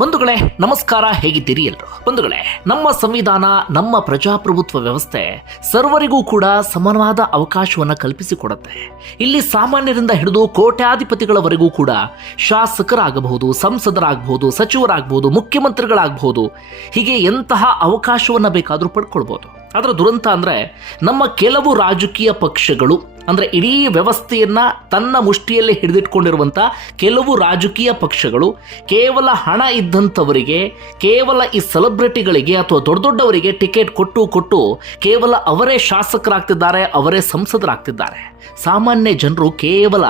ಬಂಧುಗಳೇ ನಮಸ್ಕಾರ, ಹೇಗಿದ್ದೀರಿ ಎಲ್ಲರೂ? ಬಂಧುಗಳೇ, ನಮ್ಮ ಸಂವಿಧಾನ, ನಮ್ಮ ಪ್ರಜಾಪ್ರಭುತ್ವ ವ್ಯವಸ್ಥೆ ಸರ್ವರಿಗೂ ಕೂಡ ಸಮಾನವಾದ ಅವಕಾಶವನ್ನು ಕಲ್ಪಿಸಿಕೊಡುತ್ತೆ. ಇಲ್ಲಿ ಸಾಮಾನ್ಯರಿಂದ ಹಿಡಿದು ಕೋಟ್ಯಾಧಿಪತಿಗಳವರೆಗೂ ಕೂಡ ಶಾಸಕರಾಗಬಹುದು, ಸಂಸದರಾಗಬಹುದು, ಸಚಿವರಾಗಬಹುದು, ಮುಖ್ಯಮಂತ್ರಿಗಳಾಗಬಹುದು, ಹೀಗೆ ಎಂತಹ ಅವಕಾಶವನ್ನು ಬೇಕಾದರೂ ಪಡ್ಕೊಳ್ಬೋದು. ಅದರ ದುರಂತ ಅಂದರೆ ನಮ್ಮ ಕೆಲವು ರಾಜಕೀಯ ಪಕ್ಷಗಳು, ಅಂದರೆ ಇಡೀ ವ್ಯವಸ್ಥೆಯನ್ನು ತನ್ನ ಮುಷ್ಟಿಯಲ್ಲಿ ಹಿಡಿದಿಟ್ಕೊಂಡಿರುವಂಥ ಕೆಲವು ರಾಜಕೀಯ ಪಕ್ಷಗಳು ಕೇವಲ ಹಣ ಇದ್ದಂಥವರಿಗೆ, ಕೇವಲ ಈ ಸೆಲೆಬ್ರಿಟಿಗಳಿಗೆ ಅಥವಾ ದೊಡ್ಡ ದೊಡ್ಡವರಿಗೆ ಟಿಕೆಟ್ ಕೊಟ್ಟು ಕೇವಲ ಅವರೇ ಶಾಸಕರಾಗ್ತಿದ್ದಾರೆ, ಅವರೇ ಸಂಸದರಾಗ್ತಿದ್ದಾರೆ. ಸಾಮಾನ್ಯ ಜನರು ಕೇವಲ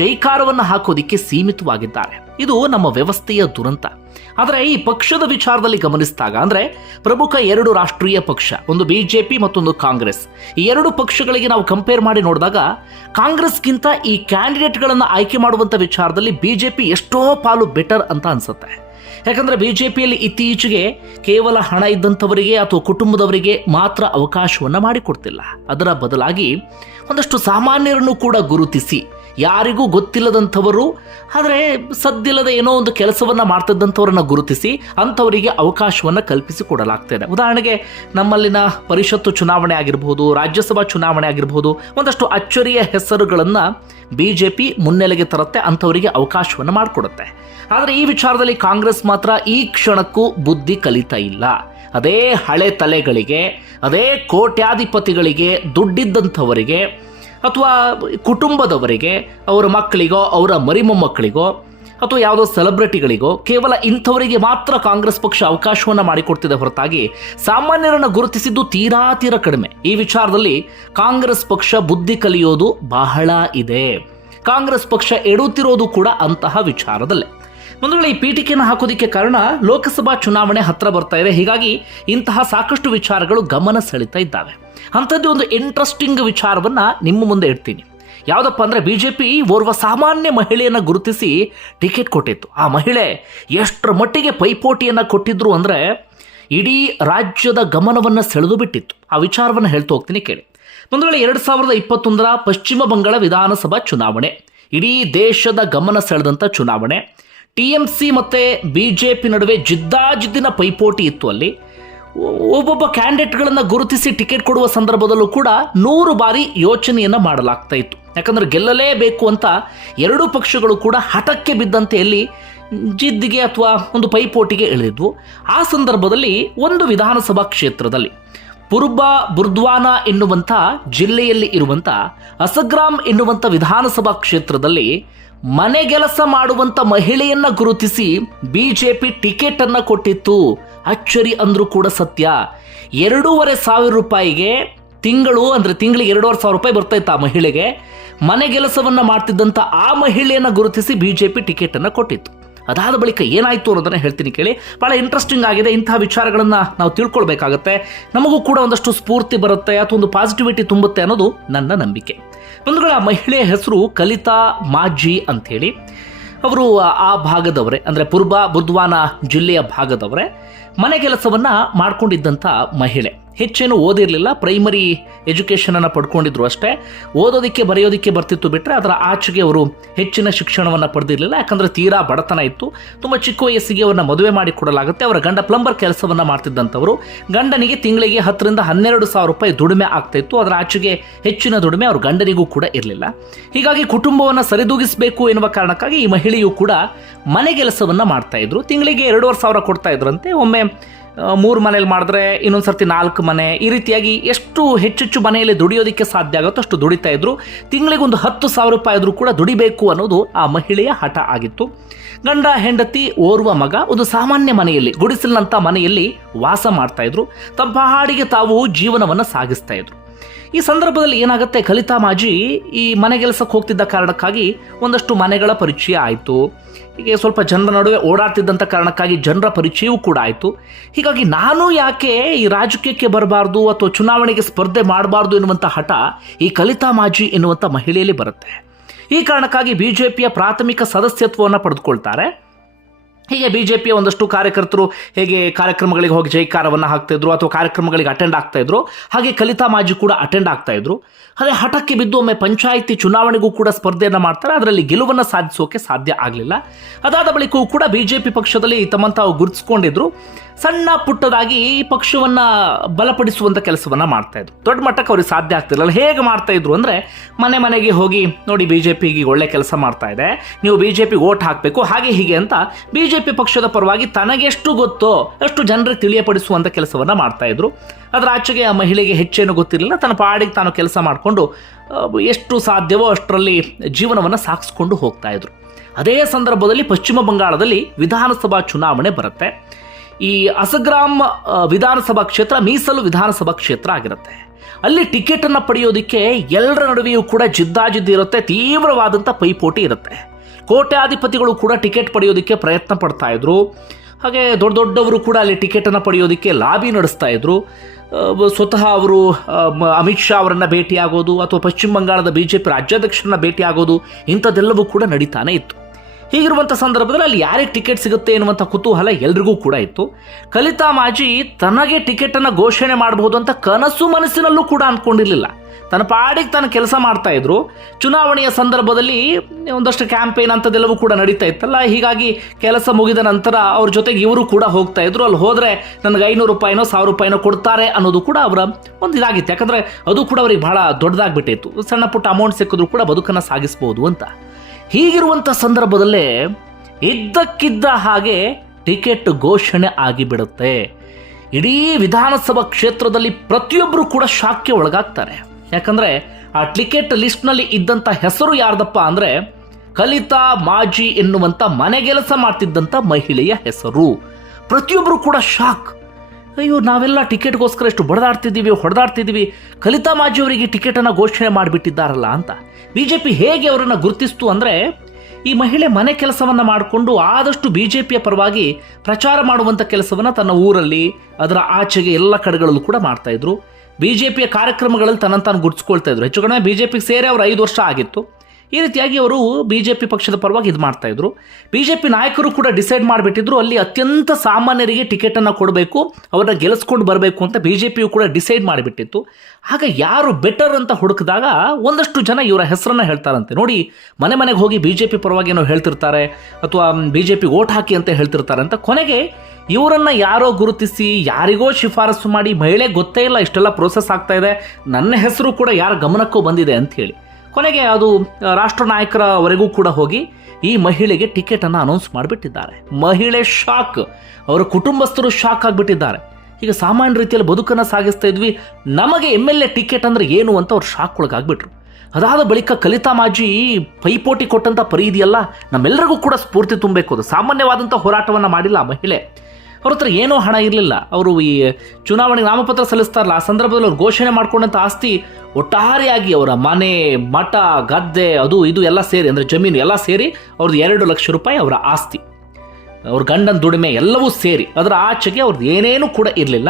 ಜೈಕಾರವನ್ನು ಹಾಕೋದಿಕ್ಕೆ ಸೀಮಿತವಾಗಿದ್ದಾರೆ. ಇದು ನಮ್ಮ ವ್ಯವಸ್ಥೆಯ ದುರಂತ. ಆದರೆ ಈ ಪಕ್ಷದ ವಿಚಾರದಲ್ಲಿ ಗಮನಿಸಿದಾಗ, ಅಂದರೆ ಪ್ರಮುಖ ಎರಡು ರಾಷ್ಟ್ರೀಯ ಪಕ್ಷ, ಒಂದು ಬಿಜೆಪಿ ಮತ್ತೊಂದು ಕಾಂಗ್ರೆಸ್, ಈ ಎರಡು ಪಕ್ಷಗಳಿಗೆ ನಾವು ಕಂಪೇರ್ ಮಾಡಿ ನೋಡಿದಾಗ ಕಾಂಗ್ರೆಸ್ಗಿಂತ ಈ ಕ್ಯಾಂಡಿಡೇಟ್ಗಳನ್ನು ಆಯ್ಕೆ ಮಾಡುವಂಥ ವಿಚಾರದಲ್ಲಿ ಬಿಜೆಪಿ ಎಷ್ಟೋ ಪಾಲು ಬೆಟರ್ ಅಂತ ಅನಿಸುತ್ತೆ. ಯಾಕಂದರೆ ಬಿಜೆಪಿಯಲ್ಲಿ ಇತ್ತೀಚೆಗೆ ಕೇವಲ ಹಣ ಇದ್ದಂಥವರಿಗೆ ಅಥವಾ ಕುಟುಂಬದವರಿಗೆ ಮಾತ್ರ ಅವಕಾಶವನ್ನು ಮಾಡಿಕೊಡ್ತಿಲ್ಲ. ಅದರ ಬದಲಾಗಿ ಒಂದಷ್ಟು ಸಾಮಾನ್ಯರನ್ನು ಕೂಡ ಗುರುತಿಸಿ, ಯಾರಿಗೂ ಗೊತ್ತಿಲ್ಲದಂಥವರು ಆದರೆ ಸದ್ದಿಲ್ಲದೆ ಏನೋ ಒಂದು ಕೆಲಸವನ್ನು ಮಾಡ್ತಿದ್ದಂಥವ್ರನ್ನ ಗುರುತಿಸಿ ಅಂಥವರಿಗೆ ಅವಕಾಶವನ್ನು ಕಲ್ಪಿಸಿಕೊಡಲಾಗ್ತಿದೆ. ಉದಾಹರಣೆಗೆ ನಮ್ಮಲ್ಲಿನ ಪರಿಷತ್ತು ಚುನಾವಣೆ ಆಗಿರ್ಬೋದು, ರಾಜ್ಯಸಭಾ ಚುನಾವಣೆ ಆಗಿರ್ಬೋದು, ಒಂದಷ್ಟು ಅಚ್ಚರಿಯ ಹೆಸರುಗಳನ್ನು ಬಿಜೆಪಿ ಮುನ್ನೆಲೆಗೆ ತರುತ್ತೆ, ಅಂಥವರಿಗೆ ಅವಕಾಶವನ್ನು ಮಾಡಿಕೊಡುತ್ತೆ. ಆದರೆ ಈ ವಿಚಾರದಲ್ಲಿ ಕಾಂಗ್ರೆಸ್ ಮಾತ್ರ ಈ ಕ್ಷಣಕ್ಕೂ ಬುದ್ಧಿ ಕಲಿತಾ ಇಲ್ಲ. ಅದೇ ಹಳೆ ತಲೆಗಳಿಗೆ, ಅದೇ ಕೋಟ್ಯಾಧಿಪತಿಗಳಿಗೆ, ದುಡ್ಡಿದ್ದಂಥವರಿಗೆ ಅಥವಾ ಕುಟುಂಬದವರಿಗೆ, ಅವರ ಮಕ್ಕಳಿಗೋ ಅವರ ಮರಿಮೊಮ್ಮಕ್ಕಳಿಗೋ ಅಥವಾ ಯಾವುದೋ ಸೆಲೆಬ್ರಿಟಿಗಳಿಗೋ, ಕೇವಲ ಇಂಥವರಿಗೆ ಮಾತ್ರ ಕಾಂಗ್ರೆಸ್ ಪಕ್ಷ ಅವಕಾಶವನ್ನು ಮಾಡಿಕೊಡ್ತಿದೆ ಹೊರತಾಗಿ ಸಾಮಾನ್ಯರನ್ನು ಗುರುತಿಸಿದ್ದು ತೀರಾ ಕಡಿಮೆ. ಈ ವಿಚಾರದಲ್ಲಿ ಕಾಂಗ್ರೆಸ್ ಪಕ್ಷ ಬುದ್ಧಿ ಕಲಿಯೋದು ಬಹಳ ಇದೆ. ಕಾಂಗ್ರೆಸ್ ಪಕ್ಷ ಎಡುತ್ತಿರೋದು ಕೂಡ ಅಂತಹ ವಿಚಾರದಲ್ಲೇ. ಒಂದು ವೇಳೆ ಈ ಪೀಠಿಕೆಯನ್ನು ಹಾಕೋದಿಕ್ಕೆ ಕಾರಣ ಲೋಕಸಭಾ ಚುನಾವಣೆ ಹತ್ರ ಬರ್ತಾ ಇದೆ. ಹೀಗಾಗಿ ಇಂತಹ ಸಾಕಷ್ಟು ವಿಚಾರಗಳು ಗಮನ ಸೆಳೀತಾ ಇದ್ದಾವೆ. ಅಂಥದ್ದು ಒಂದು ಇಂಟ್ರೆಸ್ಟಿಂಗ್ ವಿಚಾರವನ್ನು ನಿಮ್ಮ ಮುಂದೆ ಇಡ್ತೀನಿ. ಯಾವುದಪ್ಪ ಅಂದರೆ, ಬಿಜೆಪಿ ಓರ್ವ ಸಾಮಾನ್ಯ ಮಹಿಳೆಯನ್ನು ಗುರುತಿಸಿ ಟಿಕೆಟ್ ಕೊಟ್ಟಿತ್ತು. ಆ ಮಹಿಳೆ ಎಷ್ಟರ ಮಟ್ಟಿಗೆ ಪೈಪೋಟಿಯನ್ನು ಕೊಟ್ಟಿದ್ರು ಅಂದರೆ ಇಡೀ ರಾಜ್ಯದ ಗಮನವನ್ನು ಸೆಳೆದು ಬಿಟ್ಟಿತ್ತು. ಆ ವಿಚಾರವನ್ನು ಹೇಳ್ತಾ ಹೋಗ್ತೀನಿ, ಕೇಳಿ. ಒಂದು ವೇಳೆ 2021 ಪಶ್ಚಿಮ ಬಂಗಾಳ ವಿಧಾನಸಭಾ ಚುನಾವಣೆ ಇಡೀ ದೇಶದ ಗಮನ ಸೆಳೆದಂಥ ಚುನಾವಣೆ. TMC ಮತ್ತು ಬಿಜೆಪಿ ನಡುವೆ ಜಿದ್ದಾಜಿದ್ದಿನ ಪೈಪೋಟಿ ಇತ್ತು. ಅಲ್ಲಿ ಒಬ್ಬೊಬ್ಬ ಕ್ಯಾಂಡಿಡೇಟ್ಗಳನ್ನು ಗುರುತಿಸಿ ಟಿಕೆಟ್ ಕೊಡುವ ಸಂದರ್ಭದಲ್ಲೂ ಕೂಡ 100 ಬಾರಿ ಯೋಚನೆಯನ್ನು ಮಾಡಲಾಗ್ತಾ ಇತ್ತು. ಯಾಕಂದರೆ ಗೆಲ್ಲಲೇಬೇಕು ಅಂತ ಎರಡೂ ಪಕ್ಷಗಳು ಕೂಡ ಹಠಕ್ಕೆ ಬಿದ್ದಂತೆ ಅಲ್ಲಿ ಜಿದ್ದಿಗೆ ಅಥವಾ ಒಂದು ಪೈಪೋಟಿಗೆ ಇಳಿದಿದ್ವು. ಆ ಸಂದರ್ಭದಲ್ಲಿ ಒಂದು ವಿಧಾನಸಭಾ ಕ್ಷೇತ್ರದಲ್ಲಿ, ಪೂರ್ವ ಬುರ್ದ್ವಾನ ಎನ್ನುವಂಥ ಜಿಲ್ಲೆಯಲ್ಲಿ ಇರುವಂಥ ಅಸಗ್ರಾಮ್ ಎನ್ನುವಂಥ ವಿಧಾನಸಭಾ ಕ್ಷೇತ್ರದಲ್ಲಿ ಮನೆಗೆಲಸ ಮಾಡುವಂಥ ಮಹಿಳೆಯನ್ನ ಗುರುತಿಸಿ ಬಿಜೆಪಿ ಟಿಕೆಟ್ ಅನ್ನು ಕೊಟ್ಟಿತ್ತು. ಅಚ್ಚರಿ ಅಂದ್ರೂ ಕೂಡ ಸತ್ಯ. 2,500 ರೂಪಾಯಿಗೆ ತಿಂಗಳಿಗೆ 2,500 ರೂಪಾಯಿ ಬರ್ತಾ ಇತ್ತು ಆ ಮಹಿಳೆಗೆ. ಮನೆಗೆಲಸವನ್ನ ಮಾಡ್ತಿದ್ದಂಥ ಆ ಮಹಿಳೆಯನ್ನ ಗುರುತಿಸಿ ಬಿಜೆಪಿ ಟಿಕೆಟ್ ಅನ್ನು ಕೊಟ್ಟಿತ್ತು. ಅದಾದ ಬಳಿಕ ಏನಾಯಿತು ಅನ್ನೋದನ್ನು ಹೇಳ್ತೀನಿ, ಕೇಳಿ. ಭಾಳ ಇಂಟ್ರೆಸ್ಟಿಂಗ್ ಆಗಿದೆ. ಇಂತಹ ವಿಚಾರಗಳನ್ನು ನಾವು ತಿಳ್ಕೊಳ್ಬೇಕಾಗತ್ತೆ. ನಮಗೂ ಕೂಡ ಒಂದಷ್ಟು ಸ್ಫೂರ್ತಿ ಬರುತ್ತೆ ಅಥವಾ ಒಂದು ಪಾಸಿಟಿವಿಟಿ ತುಂಬುತ್ತೆ ಅನ್ನೋದು ನನ್ನ ನಂಬಿಕೆ. ಬಂಧುಗಳ, ಮಹಿಳೆಯ ಹೆಸರು ಕಲಿತಾ ಮಾಜಿ ಅಂಥೇಳಿ. ಅವರು ಆ ಭಾಗದವರೇ, ಅಂದರೆ ಪೂರ್ವ ಬುರ್ದ್ವಾನ ಜಿಲ್ಲೆಯ ಭಾಗದವರೇ. ಮನೆ ಕೆಲಸವನ್ನು ಮಾಡ್ಕೊಂಡಿದ್ದಂಥ ಮಹಿಳೆ. ಹೆಚ್ಚೇನು ಓದಿರಲಿಲ್ಲ, ಪ್ರೈಮರಿ ಎಜುಕೇಷನನ್ನು ಪಡ್ಕೊಂಡಿದ್ರು ಅಷ್ಟೇ. ಓದೋದಕ್ಕೆ ಬರೆಯೋದಕ್ಕೆ ಬರ್ತಿತ್ತು ಬಿಟ್ಟರೆ ಅದರ ಆಚೆಗೆ ಅವರು ಹೆಚ್ಚಿನ ಶಿಕ್ಷಣವನ್ನು ಪಡೆದಿರಲಿಲ್ಲ. ಯಾಕಂದರೆ ತೀರಾ ಬಡತನ ಇತ್ತು. ತುಂಬ ಚಿಕ್ಕ ವಯಸ್ಸಿಗೆ ಅವ್ರನ್ನ ಮದುವೆ ಮಾಡಿ ಕೊಡಲಾಗುತ್ತೆ. ಅವರ ಗಂಡ ಪ್ಲಂಬರ್ ಕೆಲಸವನ್ನು ಮಾಡ್ತಿದ್ದಂಥವರು. ಗಂಡನಿಗೆ ತಿಂಗಳಿಗೆ 10,000 to 12,000 ರೂಪಾಯಿ ದುಡಿಮೆ ಆಗ್ತಾ ಇತ್ತು. ಅದರ ಆಚೆಗೆ ಹೆಚ್ಚಿನ ದುಡಿಮೆ ಅವ್ರ ಗಂಡನಿಗೂ ಕೂಡ ಇರಲಿಲ್ಲ. ಹೀಗಾಗಿ ಕುಟುಂಬವನ್ನು ಸರಿದೂಗಿಸಬೇಕು ಎನ್ನುವ ಕಾರಣಕ್ಕಾಗಿ ಈ ಮಹಿಳೆಯು ಕೂಡ ಮನೆ ಕೆಲಸವನ್ನು ಮಾಡ್ತಾ ಇದ್ರು. ತಿಂಗಳಿಗೆ 2,500 ಕೊಡ್ತಾ ಇದ್ರಂತೆ. ಒಮ್ಮೆ 3 ಮನೇಲಿ ಮಾಡಿದ್ರೆ ಇನ್ನೊಂದು ಸರ್ತಿ 4 ಮನೆ, ಈ ರೀತಿಯಾಗಿ ಎಷ್ಟು ಹೆಚ್ಚೆಚ್ಚು ಮನೆಯಲ್ಲಿ ದುಡಿಯೋದಕ್ಕೆ ಸಾಧ್ಯ ಆಗುತ್ತೋ ಅಷ್ಟು ದುಡಿತಾ ಇದ್ರು. ತಿಂಗಳಿಗೆ ಒಂದು 10,000 ರೂಪಾಯಿ ಆದರೂ ಕೂಡ ದುಡಿಬೇಕು ಅನ್ನೋದು ಆ ಮಹಿಳೆಯ ಹಠ ಆಗಿತ್ತು. ಗಂಡ ಹೆಂಡತಿ, ಓರ್ವ ಮಗ ಒಂದು ಸಾಮಾನ್ಯ ಮನೆಯಲ್ಲಿ, ಗುಡಿಸಲಿನಂಥ ಮನೆಯಲ್ಲಿ ವಾಸ ಮಾಡ್ತಾ ಇದ್ರು. ತಮ್ಮ ಪಾಡಿಗೆ ತಾವು ಜೀವನವನ್ನು ಸಾಗಿಸ್ತಾ ಇದ್ರು. ಈ ಸಂದರ್ಭದಲ್ಲಿ ಏನಾಗುತ್ತೆ, ಕಲಿತಾ ಮಾಜಿ ಈ ಮನೆಗೆಲಸಕ್ಕೆ ಹೋಗ್ತಿದ್ದ ಕಾರಣಕ್ಕಾಗಿ ಒಂದಷ್ಟು ಮನೆಗಳ ಪರಿಚಯ ಆಯಿತು. ಹೀಗೆ ಸ್ವಲ್ಪ ಜನರ ನಡುವೆ ಓಡಾಡ್ತಿದ್ದಂಥ ಕಾರಣಕ್ಕಾಗಿ ಜನರ ಪರಿಚಯವೂ ಕೂಡ ಆಯಿತು. ಹೀಗಾಗಿ ನಾನು ಯಾಕೆ ಈ ರಾಜಕೀಯಕ್ಕೆ ಬರಬಾರ್ದು ಅಥವಾ ಚುನಾವಣೆಗೆ ಸ್ಪರ್ಧೆ ಮಾಡಬಾರ್ದು ಎನ್ನುವಂಥ ಹಠ ಈ ಕಲಿತಾ ಮಾಜಿ ಎನ್ನುವಂಥ ಮಹಿಳೆಯಲ್ಲಿ ಬರುತ್ತೆ. ಈ ಕಾರಣಕ್ಕಾಗಿ ಬಿಜೆಪಿಯ ಪ್ರಾಥಮಿಕ ಸದಸ್ಯತ್ವವನ್ನು ಪಡೆದುಕೊಳ್ತಾರೆ. ಹೀಗೆ ಬಿಜೆಪಿಯ ಒಂದಷ್ಟು ಕಾರ್ಯಕರ್ತರು ಹೇಗೆ ಕಾರ್ಯಕ್ರಮಗಳಿಗೆ ಹೋಗಿ ಜೈಕಾರವನ್ನು ಹಾಕ್ತಾಯಿದ್ರು ಅಥವಾ ಕಾರ್ಯಕ್ರಮಗಳಿಗೆ ಅಟೆಂಡ್ ಆಗ್ತಾಯಿದ್ರು, ಹಾಗೆ ಕಲಿತಾ ಮಾಜಿ ಕೂಡ ಅಟೆಂಡ್ ಆಗ್ತಾಯಿದ್ರು. ಅದೇ ಹಠಕ್ಕೆ ಬಿದ್ದು ಒಮ್ಮೆ ಪಂಚಾಯಿತಿ ಚುನಾವಣೆಗೂ ಕೂಡ ಸ್ಪರ್ಧೆಯನ್ನು ಮಾಡ್ತಾರೆ. ಅದರಲ್ಲಿ ಗೆಲುವನ್ನು ಸಾಧಿಸೋಕೆ ಸಾಧ್ಯ ಆಗಲಿಲ್ಲ. ಅದಾದ ಬಳಿಕವೂ ಕೂಡ ಬಿಜೆಪಿ ಪಕ್ಷದಲ್ಲಿ ತಮ್ಮನ್ನು ತಾವು ಗುರುತಿಸ್ಕೊಂಡಿದ್ರು. ಸಣ್ಣ ಪುಟ್ಟದಾಗಿ ಈ ಪಕ್ಷವನ್ನು ಬಲಪಡಿಸುವಂಥ ಕೆಲಸವನ್ನು ಮಾಡ್ತಾಯಿದ್ರು. ದೊಡ್ಡ ಮಟ್ಟಕ್ಕೆ ಅವ್ರಿಗೆ ಸಾಧ್ಯ ಆಗ್ತಿರಲಿಲ್ಲ. ಹೇಗೆ ಮಾಡ್ತಾಯಿದ್ರು ಅಂದರೆ, ಮನೆ ಮನೆಗೆ ಹೋಗಿ ನೋಡಿ ಬಿಜೆಪಿಗೆ ಒಳ್ಳೆ ಕೆಲಸ ಮಾಡ್ತಾ ಇದೆ, ನೀವು ಬಿಜೆಪಿಗೆ ಓಟ್ ಹಾಕಬೇಕು, ಹಾಗೆ ಹೀಗೆ ಅಂತ ಬಿಜೆಪಿ ಪಕ್ಷದ ಪರವಾಗಿ ತನಗೆಷ್ಟು ಗೊತ್ತೋ ಅಷ್ಟು ಜನರಿಗೆ ತಿಳಿಯಪಡಿಸುವಂಥ ಕೆಲಸವನ್ನು ಮಾಡ್ತಾಯಿದ್ರು. ಅದರ ಆಚೆಗೆ ಆ ಮಹಿಳೆಗೆ ಹೆಚ್ಚೇನು ಗೊತ್ತಿರಲಿಲ್ಲ. ತನ್ನ ಪಾಡಿಗೆ ತಾನು ಕೆಲಸ ಮಾಡಿಕೊಂಡು ಎಷ್ಟು ಸಾಧ್ಯವೋ ಅಷ್ಟರಲ್ಲಿ ಜೀವನವನ್ನು ಸಾಗಿಸ್ಕೊಂಡು ಹೋಗ್ತಾಯಿದ್ರು. ಅದೇ ಸಂದರ್ಭದಲ್ಲಿ ಪಶ್ಚಿಮ ಬಂಗಾಳದಲ್ಲಿ ವಿಧಾನಸಭಾ ಚುನಾವಣೆ ಬರುತ್ತೆ. ಈ ಅಸಗ್ರಾಮ್ ವಿಧಾನಸಭಾ ಕ್ಷೇತ್ರ ಮೀಸಲು ವಿಧಾನಸಭಾ ಕ್ಷೇತ್ರ ಆಗಿರುತ್ತೆ. ಅಲ್ಲಿ ಟಿಕೆಟನ್ನು ಪಡೆಯೋದಕ್ಕೆ ಎಲ್ಲರ ನಡುವೆಯೂ ಕೂಡ ಜಿದ್ದಾಜಿದ್ದಿ ಇರುತ್ತೆ, ತೀವ್ರವಾದಂಥ ಪೈಪೋಟಿ ಇರುತ್ತೆ. ಕೋಟ್ಯಾಧಿಪತಿಗಳು ಕೂಡ ಟಿಕೆಟ್ ಪಡೆಯೋದಕ್ಕೆ ಪ್ರಯತ್ನ ಪಡ್ತಾ ಇದ್ರು. ಹಾಗೆ ದೊಡ್ಡ ದೊಡ್ಡವರು ಕೂಡ ಅಲ್ಲಿ ಟಿಕೆಟನ್ನು ಪಡೆಯೋದಕ್ಕೆ ಲಾಬಿ ನಡೆಸ್ತಾ ಇದ್ರು. ಸ್ವತಃ ಅವರು ಅಮಿತ್ ಶಾ ಅವರನ್ನು ಭೇಟಿಯಾಗೋದು ಅಥವಾ ಪಶ್ಚಿಮ ಬಂಗಾಳದ ಬಿಜೆಪಿ ರಾಜ್ಯಾಧ್ಯಕ್ಷರನ್ನ ಭೇಟಿಯಾಗೋದು ಇಂಥದ್ದೆಲ್ಲವೂ ಕೂಡ ನಡೀತಾನೆ ಇತ್ತು. ಹೀಗಿರುವಂಥ ಸಂದರ್ಭದಲ್ಲಿ ಅಲ್ಲಿ ಯಾರಿಗೆ ಟಿಕೆಟ್ ಸಿಗುತ್ತೆ ಎನ್ನುವಂಥ ಕುತೂಹಲ ಎಲ್ರಿಗೂ ಕೂಡ ಇತ್ತು. ಕಲಿತಾ ಮಾಜಿ ತನಗೆ ಟಿಕೆಟನ್ನು ಘೋಷಣೆ ಮಾಡಬಹುದು ಅಂತ ಕನಸು ಮನಸ್ಸಿನಲ್ಲೂ ಕೂಡ ಅಂದ್ಕೊಂಡಿರಲಿಲ್ಲ. ತನ್ನ ಪಾಡಿಗೆ ತಾನು ಕೆಲಸ ಮಾಡ್ತಾ ಇದ್ರು. ಚುನಾವಣೆಯ ಸಂದರ್ಭದಲ್ಲಿ ಒಂದಷ್ಟು ಕ್ಯಾಂಪೇನ್ ಅಂಥದ್ದೆಲ್ಲವೂ ಕೂಡ ನಡೀತಾ ಇತ್ತಲ್ಲ, ಹೀಗಾಗಿ ಕೆಲಸ ಮುಗಿದ ನಂತರ ಅವ್ರ ಜೊತೆಗೆ ಇವರು ಕೂಡ ಹೋಗ್ತಾ ಇದ್ರು. ಅಲ್ಲಿ ಹೋದರೆ ನನಗೆ 500 ರೂಪಾಯಿನೋ 1000 ರೂಪಾಯಿನೋ ಕೊಡ್ತಾರೆ ಅನ್ನೋದು ಕೂಡ ಅವರ ಒಂದು ಇದಾಗಿತ್ತು. ಯಾಕಂದರೆ ಅದು ಕೂಡ ಅವ್ರಿಗೆ ಬಹಳ ದೊಡ್ಡದಾಗ್ಬಿಟ್ಟಿತ್ತು. ಸಣ್ಣ ಪುಟ್ಟ ಅಮೌಂಟ್ ಸಿಕ್ಕಿದ್ರು ಕೂಡ ಬದುಕನ್ನು ಸಾಗಿಸ್ಬೋದು ಅಂತ. ಹೀಗಿರುವಂಥ ಸಂದರ್ಭದಲ್ಲೇ ಇದ್ದಕ್ಕಿದ್ದ ಹಾಗೆ ಟಿಕೆಟ್ ಘೋಷಣೆ ಆಗಿಬಿಡುತ್ತೆ. ಇಡೀ ವಿಧಾನಸಭಾ ಕ್ಷೇತ್ರದಲ್ಲಿ ಪ್ರತಿಯೊಬ್ಬರು ಕೂಡ ಶಾಕ್ಗೆ ಒಳಗಾಗ್ತಾರೆ. ಯಾಕಂದರೆ ಆ ಟಿಕೆಟ್ ಲಿಸ್ಟ್ನಲ್ಲಿ ಇದ್ದಂಥ ಹೆಸರು ಯಾರ್ದಪ್ಪ ಅಂದರೆ ಕಲಿತಾ ಮಾಜಿ ಎನ್ನುವಂಥ ಮನೆಗೆಲಸ ಮಾಡ್ತಿದ್ದಂಥ ಮಹಿಳೆಯ ಹೆಸರು. ಪ್ರತಿಯೊಬ್ಬರು ಕೂಡ ಶಾಕ್. ಅಯ್ಯೋ, ನಾವೆಲ್ಲ ಟಿಕೆಟ್ಗೋಸ್ಕರ ಎಷ್ಟು ಹೊಡೆದಾಡ್ತಿದ್ದೀವಿ, ಕಲಿತಾ ಮಾಜಿ ಅವರಿಗೆ ಟಿಕೆಟನ್ನು ಘೋಷಣೆ ಮಾಡಿಬಿಟ್ಟಿದ್ದಾರಲ್ಲ ಅಂತ. ಬಿಜೆಪಿ ಹೇಗೆ ಅವರನ್ನು ಗುರುತಿಸ್ತು ಅಂದರೆ, ಈ ಮಹಿಳೆ ಮನೆ ಕೆಲಸವನ್ನು ಮಾಡಿಕೊಂಡು ಆದಷ್ಟು ಬಿಜೆಪಿಯ ಪರವಾಗಿ ಪ್ರಚಾರ ಮಾಡುವಂಥ ಕೆಲಸವನ್ನು ತನ್ನ ಊರಲ್ಲಿ ಅದರ ಆಚೆಗೆ ಎಲ್ಲ ಕಡೆಗಳಲ್ಲೂ ಕೂಡ ಮಾಡ್ತಾಯಿದ್ರು. ಬಿಜೆಪಿಯ ಕಾರ್ಯಕ್ರಮಗಳಲ್ಲಿ ತನ್ನಂತಾನು ಗುರುತಿಸ್ಕೊಳ್ತಾ ಇದ್ರು. ಹೆಚ್ಚು ಕಡಿಮೆ ಬಿಜೆಪಿಗೆ ಸೇರಿ ಅವರು 5 ವರ್ಷ ಆಗಿತ್ತು. ಈ ರೀತಿಯಾಗಿ ಅವರು ಬಿಜೆಪಿ ಪಕ್ಷದ ಪರವಾಗಿ ಇದು ಮಾಡ್ತಾ ಇದ್ರು. ಬಿಜೆಪಿ ನಾಯಕರು ಕೂಡ ಡಿಸೈಡ್ ಮಾಡಿಬಿಟ್ಟಿದ್ರು, ಅಲ್ಲಿ ಅತ್ಯಂತ ಸಾಮಾನ್ಯರಿಗೆ ಟಿಕೆಟನ್ನು ಕೊಡಬೇಕು, ಅವ್ರನ್ನ ಗೆಲ್ಲಿಸ್ಕೊಂಡು ಬರಬೇಕು ಅಂತ ಬಿಜೆಪಿಯು ಕೂಡ ಡಿಸೈಡ್ ಮಾಡಿಬಿಟ್ಟಿತ್ತು. ಆಗ ಯಾರು ಬೆಟರ್ ಅಂತ ಹುಡುಕಿದಾಗ ಒಂದಷ್ಟು ಜನ ಇವರ ಹೆಸರನ್ನು ಹೇಳ್ತಾರಂತೆ. ನೋಡಿ, ಮನೆ ಮನೆಗೆ ಹೋಗಿ ಬಿಜೆಪಿ ಪರವಾಗಿ ಏನೋ ಹೇಳ್ತಿರ್ತಾರೆ ಅಥವಾ ಬಿಜೆಪಿ ಓಟ್ ಹಾಕಿ ಅಂತ ಹೇಳ್ತಿರ್ತಾರೆ ಅಂತ. ಕೊನೆಗೆ ಇವರನ್ನು ಯಾರೋ ಗುರುತಿಸಿ ಯಾರಿಗೋ ಶಿಫಾರಸು ಮಾಡಿ, ಮಹಿಳೆ ಗೊತ್ತೇ ಇಲ್ಲ ಇಷ್ಟೆಲ್ಲ ಪ್ರೋಸೆಸ್ ಆಗ್ತಾ ಇದೆ, ನನ್ನ ಹೆಸರು ಕೂಡ ಯಾರ ಗಮನಕ್ಕೂ ಬಂದಿದೆ ಅಂತ ಹೇಳಿ ಕೊನೆಗೆ ಅದು ರಾಷ್ಟ್ರ ನಾಯಕರವರೆಗೂ ಕೂಡ ಹೋಗಿ ಈ ಮಹಿಳೆಗೆ ಟಿಕೆಟನ್ನು ಅನೌನ್ಸ್ ಮಾಡಿಬಿಟ್ಟಿದ್ದಾರೆ. ಮಹಿಳೆ ಶಾಕ್, ಅವರ ಕುಟುಂಬಸ್ಥರು ಶಾಕ್ ಆಗಿಬಿಟ್ಟಿದ್ದಾರೆ. ಈಗ ಸಾಮಾನ್ಯ ರೀತಿಯಲ್ಲಿ ಬದುಕನ್ನು ಸಾಗಿಸ್ತಾ ಇದ್ವಿ, ನಮಗೆ MLA ಟಿಕೆಟ್ ಅಂದರೆ ಏನು ಅಂತ ಅವ್ರು ಶಾಕ್ ಒಳಗಾಗ್ಬಿಟ್ರು. ಅದಾದ ಬಳಿಕ ಕಲಿತಾ ಮಾಜಿ ಪೈಪೋಟಿ ಕೊಟ್ಟಂಥ ಪರಿ ಇದೆಯಲ್ಲ, ನಮ್ಮೆಲ್ಲರಿಗೂ ಕೂಡ ಸ್ಫೂರ್ತಿ ತುಂಬಬೇಕು. ಅದು ಸಾಮಾನ್ಯವಾದಂಥ ಹೋರಾಟವನ್ನು ಮಾಡಿಲ್ಲ ಆ ಮಹಿಳೆ. ಅವ್ರ ಹತ್ರ ಏನೋ ಹಣ ಇರಲಿಲ್ಲ. ಅವರು ಈ ಚುನಾವಣೆಗೆ ನಾಮಪತ್ರ ಸಲ್ಲಿಸ್ತಾರಲ್ಲ, ಆ ಸಂದರ್ಭದಲ್ಲಿ ಅವ್ರು ಘೋಷಣೆ ಮಾಡ್ಕೊಂಡಂಥ ಆಸ್ತಿ ಒಟ್ಟಾರೆಯಾಗಿ ಅವರ ಮನೆ, ಮಠ, ಗದ್ದೆ, ಅದು ಇದು ಎಲ್ಲ ಸೇರಿ, ಅಂದರೆ ಜಮೀನು ಎಲ್ಲ ಸೇರಿ ಅವ್ರದ್ದು 2 ಲಕ್ಷ ರೂಪಾಯಿ ಅವರ ಆಸ್ತಿ. ಅವ್ರ ಗಂಡನ ದುಡಿಮೆ ಎಲ್ಲವೂ ಸೇರಿ ಅದರ ಆಚೆಗೆ ಅವ್ರದ್ದು ಏನೇನೂ ಕೂಡ ಇರಲಿಲ್ಲ.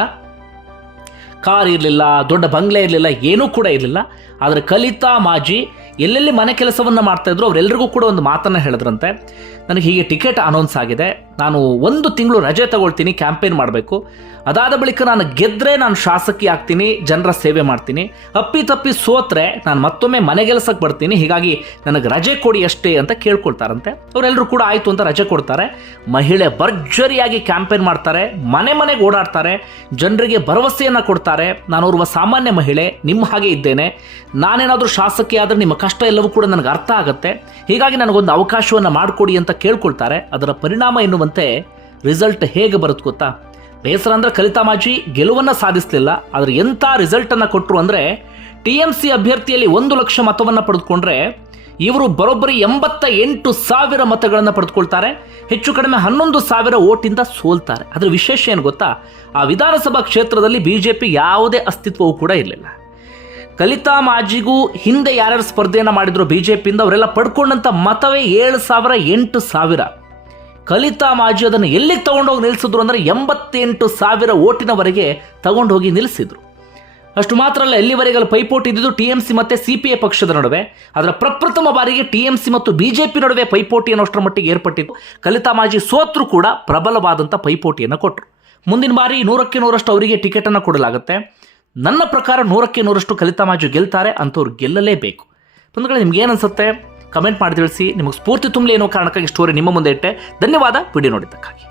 ಕಾರ್ ಇರಲಿಲ್ಲ, ದೊಡ್ಡ ಬಂಗ್ಲೆ ಇರಲಿಲ್ಲ, ಏನೂ ಕೂಡ ಇರಲಿಲ್ಲ. ಆದರೆ ಕಲಿತಾ ಮಾಜಿ ಎಲ್ಲೆಲ್ಲಿ ಮನೆ ಕೆಲಸವನ್ನು ಮಾಡ್ತಾಯಿದ್ರು ಅವರೆಲ್ಲರಿಗೂ ಕೂಡ ಒಂದು ಮಾತನ್ನು ಹೇಳಿದ್ರಂತೆ, ನನಗೆ ಹೀಗೆ ಟಿಕೆಟ್ ಅನೌನ್ಸ್ ಆಗಿದೆ, ನಾನು 1 ತಿಂಗಳು ರಜೆ ತಗೊಳ್ತೀನಿ, ಕ್ಯಾಂಪೇನ್ ಮಾಡಬೇಕು, ಅದಾದ ಬಳಿಕ ನಾನು ಗೆದ್ದರೆ ನಾನು ಶಾಸಕಿ ಆಗ್ತೀನಿ, ಜನರ ಸೇವೆ ಮಾಡ್ತೀನಿ, ಅಪ್ಪಿ ಸೋತ್ರೆ ನಾನು ಮತ್ತೊಮ್ಮೆ ಮನೆಗೆಲಸಕ್ಕೆ ಬರ್ತೀನಿ, ಹೀಗಾಗಿ ನನಗೆ ರಜೆ ಕೊಡಿ ಅಷ್ಟೇ ಅಂತ ಕೇಳ್ಕೊಳ್ತಾರಂತೆ. ಅವರೆಲ್ಲರೂ ಕೂಡ ಆಯಿತು ಅಂತ ರಜೆ ಕೊಡ್ತಾರೆ. ಮಹಿಳೆ ಭರ್ಜರಿಯಾಗಿ ಕ್ಯಾಂಪೇನ್ ಮಾಡ್ತಾರೆ, ಮನೆ ಮನೆಗೆ ಓಡಾಡ್ತಾರೆ, ಜನರಿಗೆ ಭರವಸೆಯನ್ನು ಕೊಡ್ತಾರೆ, ನಾನು ಓರ್ವ ಸಾಮಾನ್ಯ ಮಹಿಳೆ, ನಿಮ್ಮ ಹಾಗೆ ಇದ್ದೇನೆ, ನಾನೇನಾದರೂ ಶಾಸಕಿ ಆದರೆ ನಿಮ್ಮ ಕಷ್ಟ ಎಲ್ಲವೂ ಕೂಡ ನನಗೆ ಅರ್ಥ ಆಗುತ್ತೆ, ಹೀಗಾಗಿ ನನಗೊಂದು ಅವಕಾಶವನ್ನು ಮಾಡಿಕೊಡಿ ಅಂತ ಕೇಳ್ಕೊಳ್ತಾರೆ. ಅದರ ಪರಿಣಾಮ ಎನ್ನುವಂತೆ ರಿಸಲ್ಟ್ ಹೇಗೆ ಬರುತ್ತೆ ಗೊತ್ತಾ? ಬೇಸರ ಅಂದರೆ ಕಲಿತಾ ಮಾಜಿ ಗೆಲುವನ್ನು ಸಾಧಿಸಲಿಲ್ಲ, ಆದರೆ ಎಂಥ ರಿಸಲ್ಟನ್ನು ಕೊಟ್ಟರು ಅಂದರೆ TMC ಅಭ್ಯರ್ಥಿಯಲ್ಲಿ 1 ಲಕ್ಷ ಮತವನ್ನು ಪಡೆದುಕೊಂಡ್ರೆ ಇವರು ಬರೋಬ್ಬರಿ 88,000 ಮತಗಳನ್ನು ಪಡೆದುಕೊಳ್ತಾರೆ. ಹೆಚ್ಚು ಕಡಿಮೆ 11,000 ಓಟಿಂದ ಸೋಲ್ತಾರೆ. ಅದರ ವಿಶೇಷ ಏನು ಗೊತ್ತಾ? ಆ ವಿಧಾನಸಭಾ ಕ್ಷೇತ್ರದಲ್ಲಿ ಬಿಜೆಪಿ ಯಾವುದೇ ಅಸ್ತಿತ್ವವೂ ಕೂಡ ಇರಲಿಲ್ಲ. ಕಲಿತಾ ಮಾಜಿಗೂ ಹಿಂದೆ ಯಾರ್ಯಾರು ಸ್ಪರ್ಧೆಯನ್ನು ಮಾಡಿದ್ರು ಬಿಜೆಪಿಯಿಂದ ಅವರೆಲ್ಲ ಪಡ್ಕೊಂಡಂಥ ಮತವೇ 7,000 8,000. ಕಲಿತಾ ಮಾಜಿ ಅದನ್ನು ಎಲ್ಲಿಗೆ ತಗೊಂಡೋಗಿ ನಿಲ್ಲಿಸಿದ್ರು ಅಂದರೆ 88,000 ಓಟಿನವರೆಗೆ ತಗೊಂಡೋಗಿ ನಿಲ್ಲಿಸಿದ್ರು. ಅಷ್ಟು ಮಾತ್ರ ಅಲ್ಲ, ಎಲ್ಲಿವರೆಗೆ ಪೈಪೋಟಿ ಇದ್ದಿದ್ದು TMC ಮತ್ತು CPI ಪಕ್ಷದ ನಡುವೆ. ಅದರ ಪ್ರಪ್ರಥಮ ಬಾರಿಗೆ TMC ಮತ್ತು BJP ನಡುವೆ ಪೈಪೋಟಿ ಅನ್ನೋಷ್ಟರ ಮಟ್ಟಿಗೆ ಏರ್ಪಟ್ಟಿತ್ತು. ಕಲಿತಾಮಾಜಿ ಸೋತ್ರು ಕೂಡ ಪ್ರಬಲವಾದಂಥ ಪೈಪೋಟಿಯನ್ನು ಕೊಟ್ಟರು. ಮುಂದಿನ ಬಾರಿ 100ಕ್ಕೆ 100ರಷ್ಟು ಅವರಿಗೆ ಟಿಕೆಟನ್ನು ಕೊಡಲಾಗುತ್ತೆ. ನನ್ನ ಪ್ರಕಾರ 100ಕ್ಕೆ 100ರಷ್ಟು ಕಲಿತಾಮಾಜಿ ಗೆಲ್ತಾರೆ, ಅಂಥವ್ರು ಗೆಲ್ಲಲೇಬೇಕು. ಬಂಧುಗಳೇ, ನಿಮ್ಗೆ ಏನು ಅನ್ಸುತ್ತೆ ಕಮೆಂಟ್ ಮಾಡಿ ತಿಳಿಸಿ. ನಿಮಗೆ ಸ್ಫೂರ್ತಿ ತುಂಬಲಿ ಏನೋ ಕಾರಣಕ್ಕಾಗಿ ಸ್ಟೋರಿ ನಿಮ್ಮ ಮುಂದೆ ಇಟ್ಟೆ. ಧನ್ಯವಾದ ವಿಡಿಯೋ ನೋಡಿದ್ದಕ್ಕಾಗಿ.